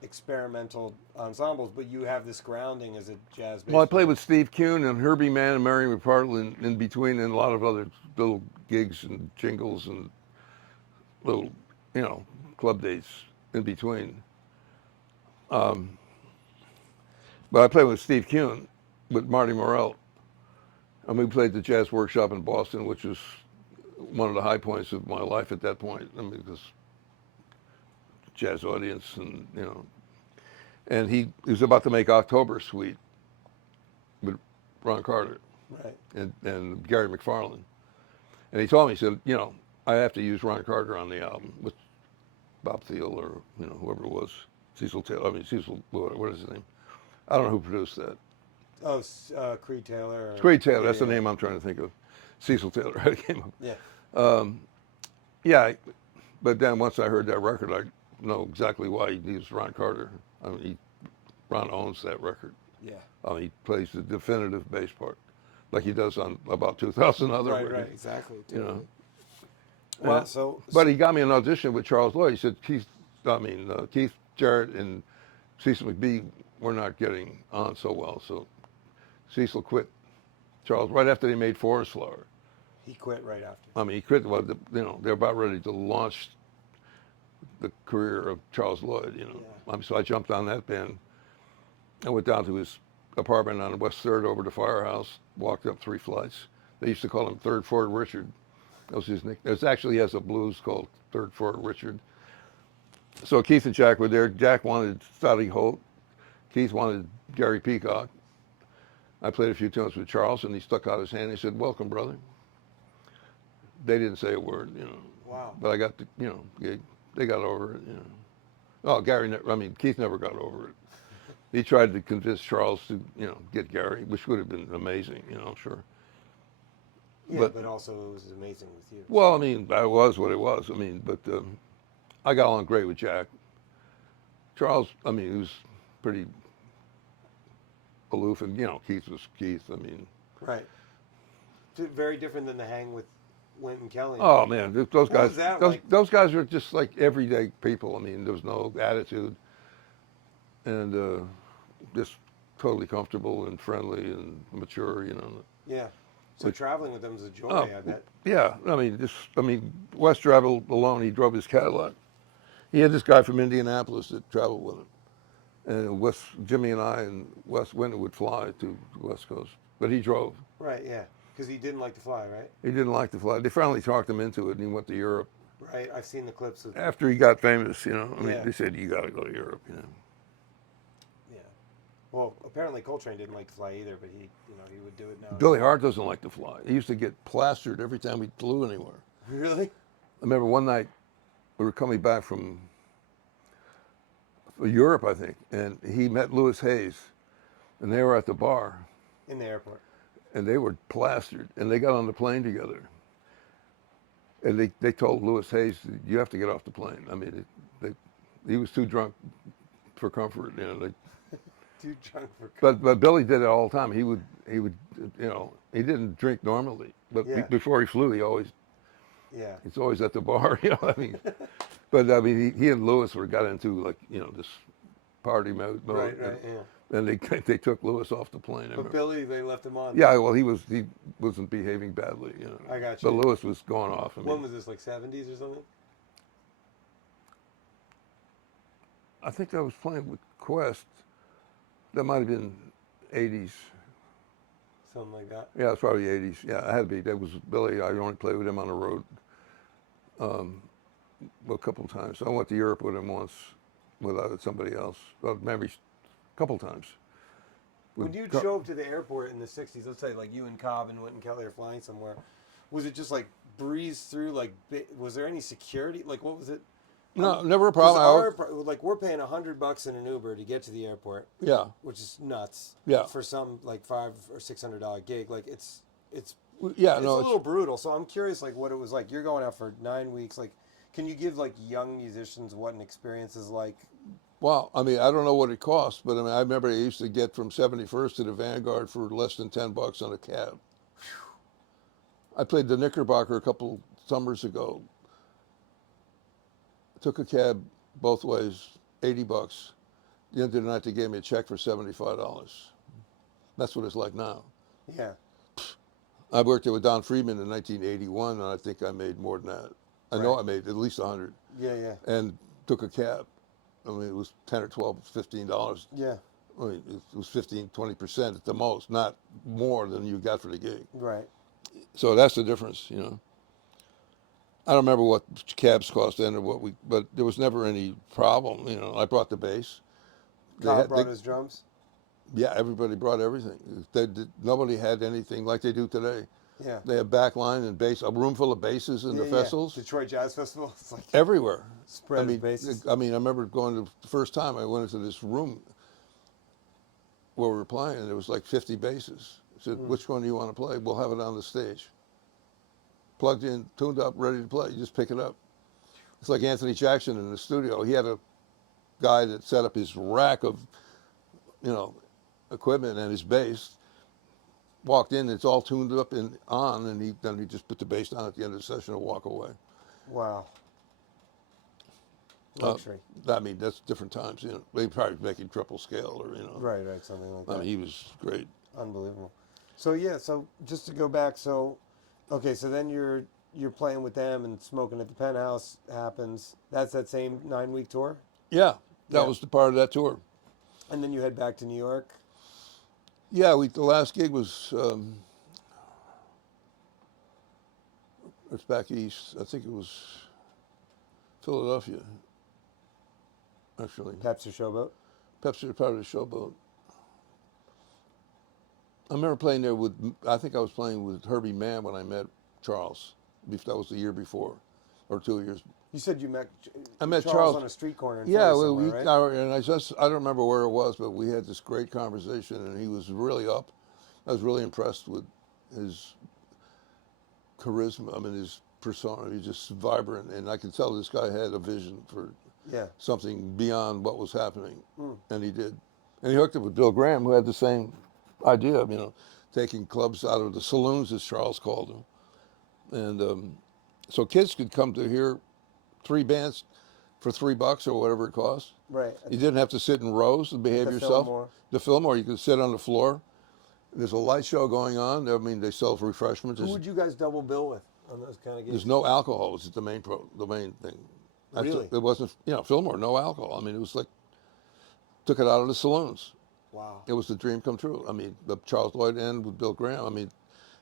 experimental ensembles, but you have this grounding as a jazz bass Well, I played player. with Steve Kuhn and Herbie Mann and Mary McPartland in between, and a lot of other little gigs and jingles and little, club dates in between. But I played with Steve Kuhn, with Marty Morell, and we played the Jazz Workshop in Boston, which was one of the high points of my life at that point. I mean, this jazz audience, and he was about to make October Suite with Ron Carter Right. and Gary McFarlane. And he told me, he said, I have to use Ron Carter on the album with Bob Thiel or, whoever it was. Cecil, what is his name? I don't know who produced that. Oh, Creed Taylor. It's Creed Taylor, Yeah, that's the yeah. name I'm trying to think of. Cecil Taylor, I came up. Yeah. Yeah, but then once I heard that record, I know exactly why he used Ron Carter. I mean, Ron owns that record. Yeah. He plays the definitive bass part, like he does on about 2,000 other Right. records. Right. Exactly. You know. Totally. Well, But he got me an audition with Charles Lloyd. He said, Keith Jarrett and Cecil McBee were not getting on so well, so Cecil quit Charles right after they made Forest Flower. he quit right after. I mean, he quit. Well, they're about ready to launch the career of Charles Lloyd. Yeah. So I jumped on that band. I went down to his apartment on West Third over to Firehouse. Walked up 3 flights. They used to call him Third Fort Richard. That was his nickname. It actually has a blues called Third Fort Richard. So Keith and Jack were there. Jack wanted Sally Holt. Keith wanted Gary Peacock. I played a few tunes with Charles, and he stuck out his hand. He said, "Welcome, brother." They didn't say a word, Wow. but I got the, gig. They got over it. Oh, Keith never got over it. He tried to convince Charles to, get Gary, which would have been amazing, I'm sure. Yeah, but also it was amazing with you. Well, I mean, that was what it was. But I got along great with Jack. Charles, he was pretty aloof, and Keith was Keith. Right. Very different than the hang with Wynton Kelly. Oh man, those What guys, was that those like? those guys were just like everyday people. There was no attitude, and just totally comfortable and friendly and mature. Yeah. So traveling with them was a joy, Oh, I bet. yeah. Wes traveled alone. He drove his Cadillac. He had this guy from Indianapolis that traveled with him. And Jimmy and I and Wes Winter would fly to the West Coast. But he drove. Right, yeah. Because he didn't like to fly, right? He didn't like to fly. They finally talked him into it, and he went to Europe. Right. I've seen the clips of. After he got famous, Yeah. they said, you got to go to Europe, Yeah. Well, apparently Coltrane didn't like to fly either, but he would do it now. Billy Hart doesn't like to fly. He used to get plastered every time we flew anywhere. Really? I remember one night we were coming back from Europe, I think, and he met Louis Hayes, and they were at the bar, In the airport. and they were plastered, and they got on the plane together. And they told Louis Hayes, you have to get off the plane. He was too drunk for comfort. Too drunk for. But Billy did it all the time. He would he didn't drink normally, but Yeah. before he flew, Yeah. he's always at the bar. But he and Louis got into this party mode. Right. Right. Yeah. And they took Louis off the plane. But Billy, they left him on. Yeah, well, he wasn't behaving badly. I got you. But Louis was going off. When was this? Like 70s or something? I think I was playing with Quest. That might have been 80s. Something like that. Yeah, it's probably 80s. Yeah, I had to be. That was Billy. I only played with him on the road a couple of times. I went to Europe with him once without somebody else. Well, maybe a couple of times. When you show up to the airport in the 60s, let's say like you and Cobb and Wynton Kelly are flying somewhere, was it just like breeze through? Like, was there any security? Like, what was it? No, never a problem. Like, we're paying $100 in an Uber to get to the airport. Yeah. Which is nuts. Yeah. For some like $500 or $600 gig, like it's a Yeah, little brutal. So I'm curious, like what it was like. You're going out for 9 weeks. Like, can you give like young musicians what an experience is like? Well, I don't know what it cost, but I remember I used to get from 71st to the Vanguard for less than $10 on a cab. I played the Knickerbocker a couple summers ago. Took a cab both ways, $80. the end of the night, they gave me a check for $75. That's what it's like now. Yeah. I worked there with Don Friedman in 1981, and I think I made more than that. I know Right. I made at least 100, Yeah, yeah. and took a cab. I mean, it was 10 or 12, $15. Yeah. I mean, it was 15, 20% at the most, not more than you got for the gig. Right. So that's the difference, you know. I don't remember what cabs cost then or what but there was never any problem, you know. I brought the bass. Kyle brought his drums. Yeah, everybody brought everything. Nobody had anything like they do today. Yeah. They have backline and bass, a room full of basses in the festivals. Detroit Jazz Festival. It's like Everywhere. spread of basses. I remember going to the first time I went into this room where we were playing, and there was like 50 basses. I said, which one do you want to play? We'll have it on the stage. Plugged in, tuned up, ready to play. You just pick it up. It's like Anthony Jackson in the studio. He had a guy that set up his rack of, you know, equipment and his bass. Walked in, it's all tuned up and on, and then he just put the bass down at the end of the session and walk away. Wow. Luxury. I mean, that's different times. You know, they probably making triple scale or, you know. Right, something like that. I mean, he was great. Unbelievable. So yeah, so just to go back, so okay, so then you're playing with them and Smoking at the Penthouse happens. That's that same 9-week tour? Yeah, that Yeah. was the part of that tour. And then you head back to New York? Yeah, the last gig was it's back east. I think it was Philadelphia, actually. Pepsi Showboat? Pepsi was part of the Showboat. I remember playing there I think I was playing with Herbie Mann when I met Charles. That was the year before, or 2 years. You said you met I met Charles on a street corner in Yeah, Philly somewhere, right? and I don't remember where it was, but we had this great conversation, and he was really up. I was really impressed with his charisma. I mean, his persona. He's just vibrant, and I could tell this guy had a vision for Yeah. something beyond what was happening, and he did. And he hooked up with Bill Graham, who had the same idea of, you know, taking clubs out of the saloons, as Charles called them, and so kids could come to hear 3 bands for $3 or whatever it cost. Right. You didn't have to sit in rows and behave the yourself. Fillmore. The Fillmore, you could sit on the floor. There's a light show going on. I mean, they sell refreshments. Who would you guys double bill with on those kind of gigs? There's no alcohol. Which is the main thing. Really? It wasn't, you know, Fillmore, no alcohol. I mean, it was like, took it out of the saloons. Wow. It was the dream come true. I mean, the Charles Lloyd and with Bill Graham. I mean,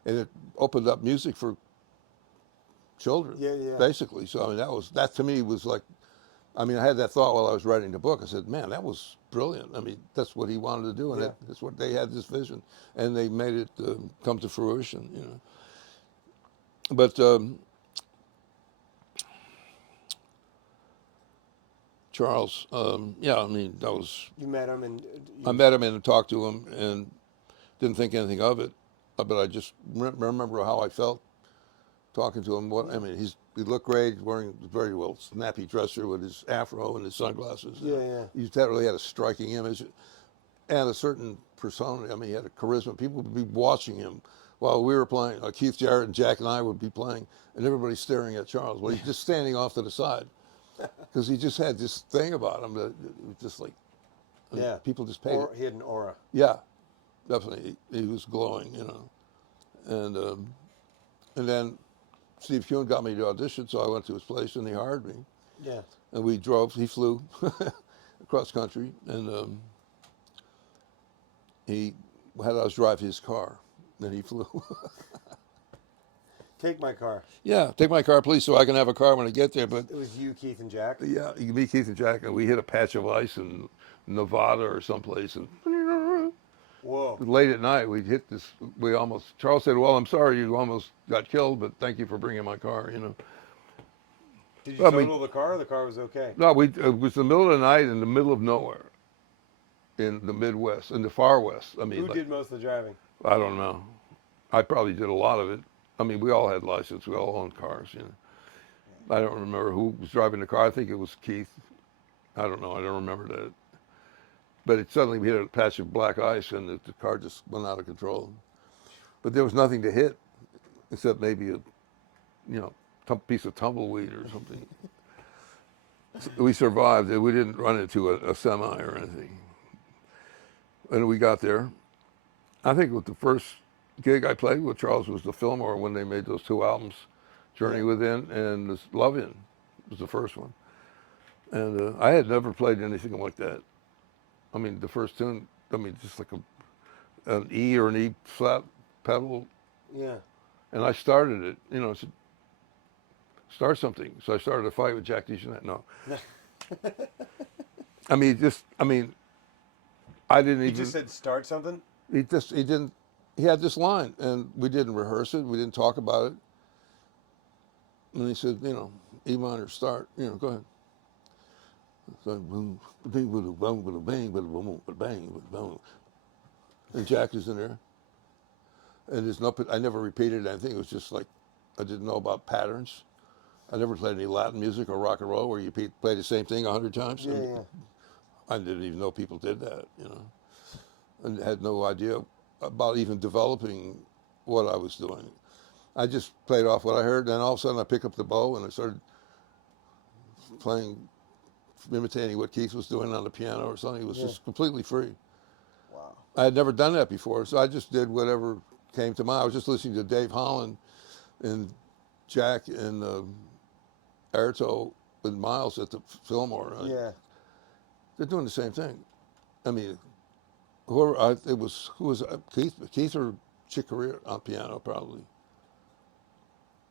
and it opened up music for children. Yeah. Basically. So I mean, that to me was like, I mean, I had that thought while I was writing the book. I said, man, that was brilliant. I mean, that's what he wanted to do, and that's what they had, this vision, and they made it come to fruition. You know. But Charles, yeah, I mean, that was. You met him and I met him and talked to him and didn't think anything of it, but I just remember how I felt talking to him. I mean, he looked great, wearing a very well snappy dresser with his afro and his sunglasses. Yeah. He really had a striking image and a certain persona. I mean, he had a charisma. People would be watching him while we were playing. Keith Jarrett and Jack and I would be playing, and everybody's staring at Charles. Well, he's just standing off to the side because he just had this thing about him that it was just like, I mean, people just paid. He had an aura. Yeah, definitely. He was glowing, you know. And then Steve Kuhn got me to audition, so I went to his place and he hired me. Yeah. And he flew across country, and he had us drive his car. Then he flew. Take my car. Yeah, take my car, please, so I can have a car when I get there. But It was you, Keith, and Jack? yeah, you can meet Keith and Jack, and we hit a patch of ice in Nevada or someplace, and Whoa. late at night, we hit this. Charles said, "Well, I'm sorry you almost got killed, but thank you for bringing my car." You know. Did you total the car, or the car was okay? No, it was the middle of the night in the middle of nowhere, in the Midwest, in the far West. I mean, Who did most of the driving? I don't know. I probably did a lot of it. I mean, we all had license. We all owned cars. You know. I don't remember who was driving the car. I think it was Keith. I don't know. I don't remember that. But suddenly we hit a patch of black ice, and the car just went out of control. But there was nothing to hit, except maybe a piece of tumbleweed or something. So we survived. We didn't run into a semi or anything. and we got there. I think with the first gig I played with Charles was the Fillmore when they made those two albums, Journey Yeah. Within and this Love In was the first one. And I had never played anything like that. I mean, the first tune, I mean, just like an E or an E flat pedal. Yeah. And I started it, you know, I said, start something. So I started a fight with Jack DeJohnette. No. I mean, I didn't He even, just said start something. he didn't, he had this line and we didn't rehearse it. We didn't talk about it. And he said, you know, E minor, start, you know, go ahead. So, boom, bang, with a bang, with a bang, with a boom, with a bang, with a boom. And Jack is in there. And there's no, I never repeated anything. It was just like, I didn't know about patterns. I never played any Latin music or rock and roll where you play the same thing 100 times. Yeah, And yeah. I didn't even know people did that, you know, and had no idea about even developing what I was doing. I just played off what I heard, and then all of a sudden I picked up the bow and I started playing, imitating what Keith was doing on the piano or something. It was Yeah. just completely free. Wow. I had never done that before, so I just did whatever came to mind. I was just listening to Dave Holland and Jack and Airto and Miles at the Fillmore. Yeah. They're doing the same thing. I mean, whoever it was, who was Keith or Chick Corea on piano probably,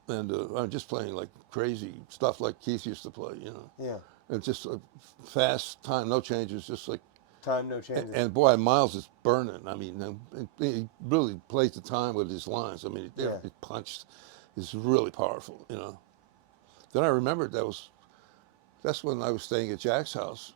and I'm just playing like crazy stuff like Keith used to play, you know, Yeah. and just a fast time, no changes, just like. Time, no changes. And boy, Miles is burning. I mean, and he really plays the time with his lines. I mean, Yeah. he punched. It's really powerful, you know. Then I remembered that's when I was staying at Jack's house,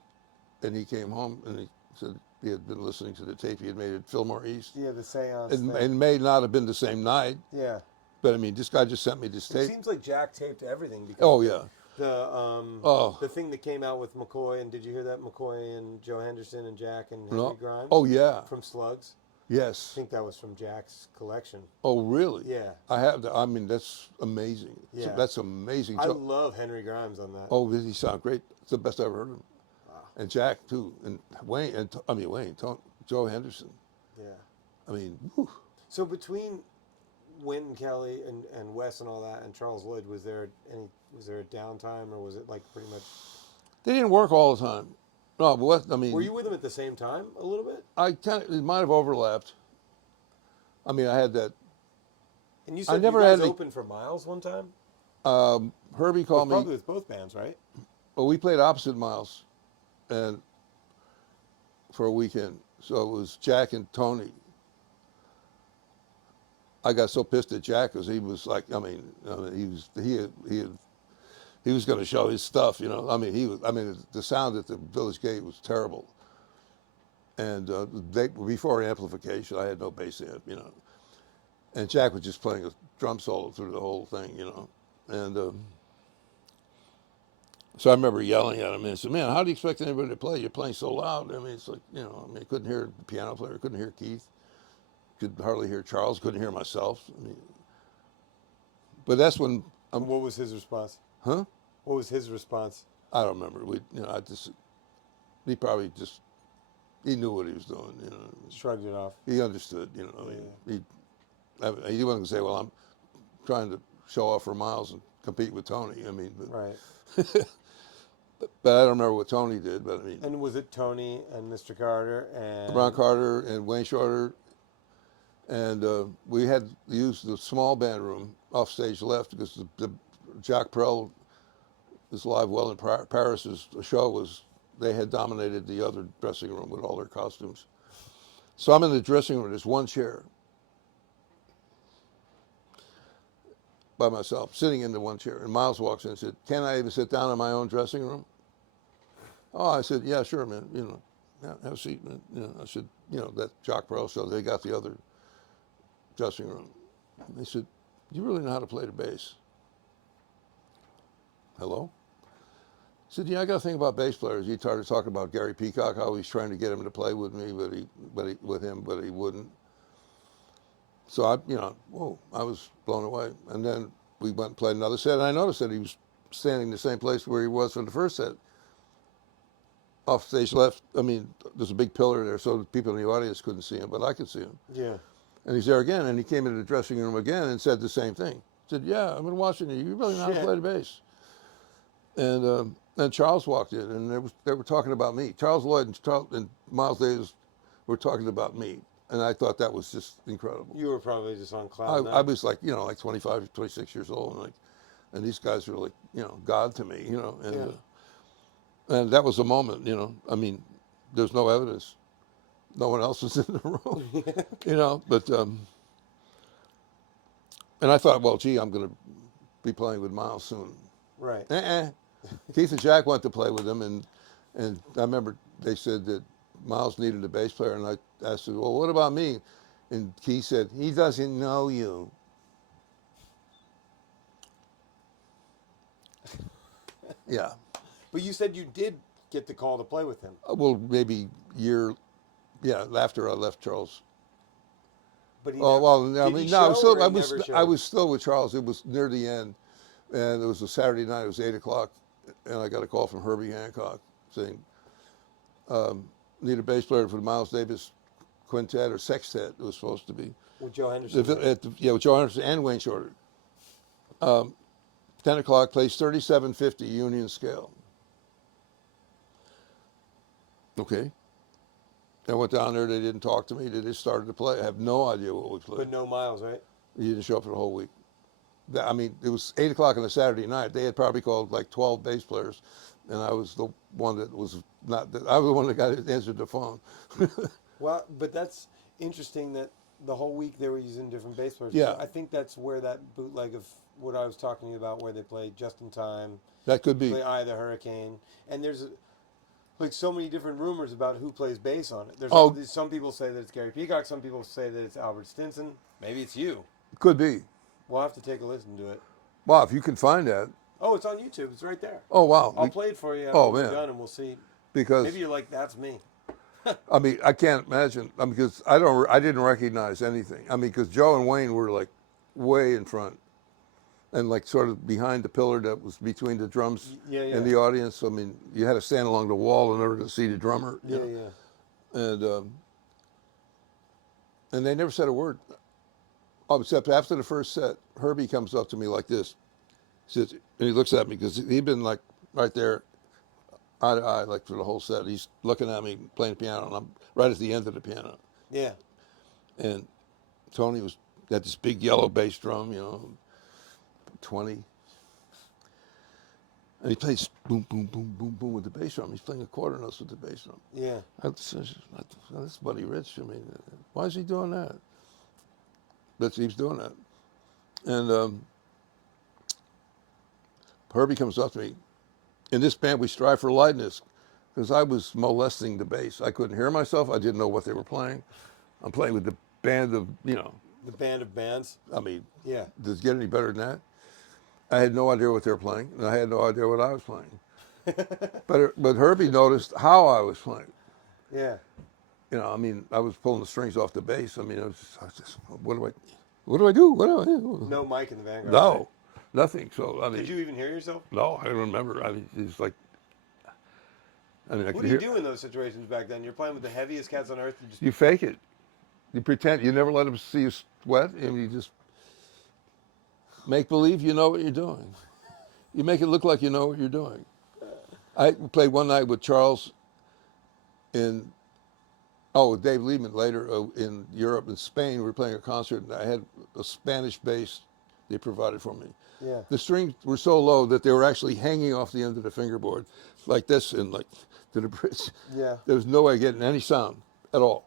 and he came home and he said he had been listening to the tape he had made at Fillmore East. Yeah, the seance And thing. it may not have been the same night, Yeah. but I mean, this guy just sent me this It tape. seems like Jack taped everything because Oh yeah. the thing that came out with McCoy, and did you hear that McCoy and Joe Henderson and Jack and Henry No. Grimes? Oh yeah. From Slugs. I Yes. think that was from Jack's collection. Oh really? Yeah. I have. I mean, that's amazing. Yeah. That's amazing. I love Henry Grimes on that. Oh, he sound great. It's the best I ever heard of him. Wow. And Jack too, and Wayne, Joe Henderson. Yeah. I mean, whew. So between Wynton Kelly and Wes and all that and Charles Lloyd, was there a downtime, or was it like pretty much? They didn't work all the time. No, but what I mean. Were you with them at the same time a little bit? It might have overlapped. I mean, I had that. And you said never you guys had any- opened for Miles one time. Herbie called me. Probably with both bands, right? Well, we played opposite Miles, and for a weekend. So it was Jack and Tony. I got so pissed at Jack because he was like, he was going to show his stuff, you know. The sound at the Village Gate was terrible. And before amplification, I had no bass amp, you know. And Jack was just playing a drum solo through the whole thing, you know. And so I remember yelling at him and I said, "Man, how do you expect anybody to play? You're playing so loud." I mean, it's like, you know, I couldn't hear the piano player, couldn't hear Keith, could hardly hear Charles, couldn't hear myself. I mean, but that's when, What was his response? huh? What was his response? I don't remember. He probably just, he knew what he was doing, you know. Shrugged it off. He understood, you know. He wasn't going to say, "Well, I'm trying to show off for Miles and compete with Tony." I mean, Right. but I don't remember what Tony did. But I mean, And was it Tony and Mr. Carter and Ron Carter and Wayne Shorter, and we had used the small band room off stage left because the Jacques Perel, this Live Well in Paris's show was, they had dominated the other dressing room with all their costumes. So I'm in the dressing room. There's one chair by myself, sitting in the one chair. And Miles walks in and said, "Can I even sit down in my own dressing room?" Oh, I said, "Yeah, sure, man. You know, yeah, have a seat, man." You know, I said, "You know, that Jacques Perel show, they got the other dressing room." And they said, "You really know how to play the bass?" Hello? I said, "Yeah, I got to think about bass players." He started talking about Gary Peacock, how he's trying to get him to play with me, but he wouldn't. So I was blown away. And then we went and played another set, and I noticed that he was standing in the same place where he was from the first set. off stage left. I mean, there's a big pillar there, so the people in the audience couldn't see him, but I could see him. Yeah. And he's there again, and he came into the dressing room again and said the same thing. He said, "Yeah, I've been watching you. You really know how to Shit. play the bass." And Charles walked in, and they were talking about me. Charles Lloyd and Miles Davis were talking about me, and I thought that was just incredible. You were probably just on I cloud nine. was like, like 25, 26 years old, and these guys were like, God to me, and that was a moment, I mean, there's no evidence. No one else was in the room, but, and I thought, well, gee, I'm going to be playing with Miles soon. Right. Keith and Jack went to play with him, and I remember they said that Miles needed a bass player, and I asked him, well, what about me? And Keith said, he doesn't know you. Yeah. But you said you did get the call to play with him. Well, maybe after I left Charles. But he Oh well, I did mean, he no, show or he I never showed? was still with Charles. It was near the end, and it was a Saturday night. It was 8:00, and I got a call from Herbie Hancock saying, "Need a bass player for the Miles Davis quintet or sextet." It was supposed to be. With Joe Henderson. With Joe Henderson and Wayne Shorter. 10:00, plays 3750 Union scale. Okay. I went down there. They didn't talk to me. They just started to play. I have no idea what we played. But no Miles, right? He didn't show up for the whole week. I mean, it was 8:00 on a Saturday night. They had probably called like 12 bass players, and I was the one that was not. I was the one that got answered the phone. Well, but that's interesting that the whole week they were using different bass players. Yeah. I think that's where that bootleg of what I was talking about, where they play Just in Time, That could be. play Eye of the Hurricane, and there's like so many different rumors about who plays bass on it. There's some people say that it's Gary Peacock, some people say that it's Albert Stinson, maybe it's you. Could be. We'll have to take a listen to it. Wow, if you can find that. Oh, it's on YouTube. It's right there. Oh wow. I'll play it for you after we're done, and we'll see. Because maybe you're like, that's me. I mean, I can't imagine. I mean, because I didn't recognize anything. I mean, because Joe and Wayne were like way in front, and like sort of behind the pillar that was between the drums and the audience. I mean, you had to stand along the wall in order to see the drummer. Yeah. And they never said a word. Oh, except after the first set, Herbie comes up to me like this. He says, and he looks at me because he'd been like right there, eye to eye, like for the whole set. He's looking at me playing the piano, and I'm right at the end of the piano. Yeah. And Tony got this big yellow bass drum, 20. And he plays boom, boom, boom, boom, boom with the bass drum. He's playing a quarter notes with the bass drum. Yeah. That's Buddy Rich. I mean, why is he doing that? But he's doing that. And Herbie comes up to me. In this band, we strive for lightness because I was molesting the bass. I couldn't hear myself. I didn't know what they were playing. I'm playing with the band of, The band of bands. I mean, Yeah. does it get any better than that? I had no idea what they were playing, and I had no idea what I was playing. But Herbie noticed how I was playing. Yeah. I mean, I was pulling the strings off the bass. I mean, I was just what do I do? What do I do? No mic in the Vanguard. No, right? nothing. So I mean, Did you even hear yourself? No, I don't remember. I mean, it's like, I What do you do in those situations back then? You're playing with the heaviest cats on earth. You fake it. You pretend. You never let them see you sweat, and you just make believe you know what you're doing. You make it look like you know what you're doing. I played one night with Charles with Dave Liebman later in Europe, in Spain. We were playing a concert, and I had a Spanish bass they provided for me. Yeah. The strings were so low that they were actually hanging off the end of the fingerboard, like this, and like to the bridge. Yeah. There was no way of getting any sound at all.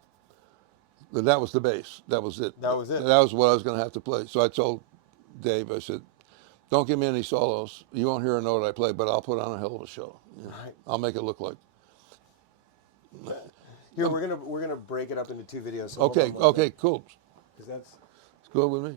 And that was the bass. That was it. That was it. That was what I was going to have to play. So I told Dave, I said, don't give me any solos. You won't hear a note I play, but I'll put on a hell of a show. Right. I'll make it look like. Here, we're gonna break it up into two videos. So Okay, cool. Because that's It's good with me.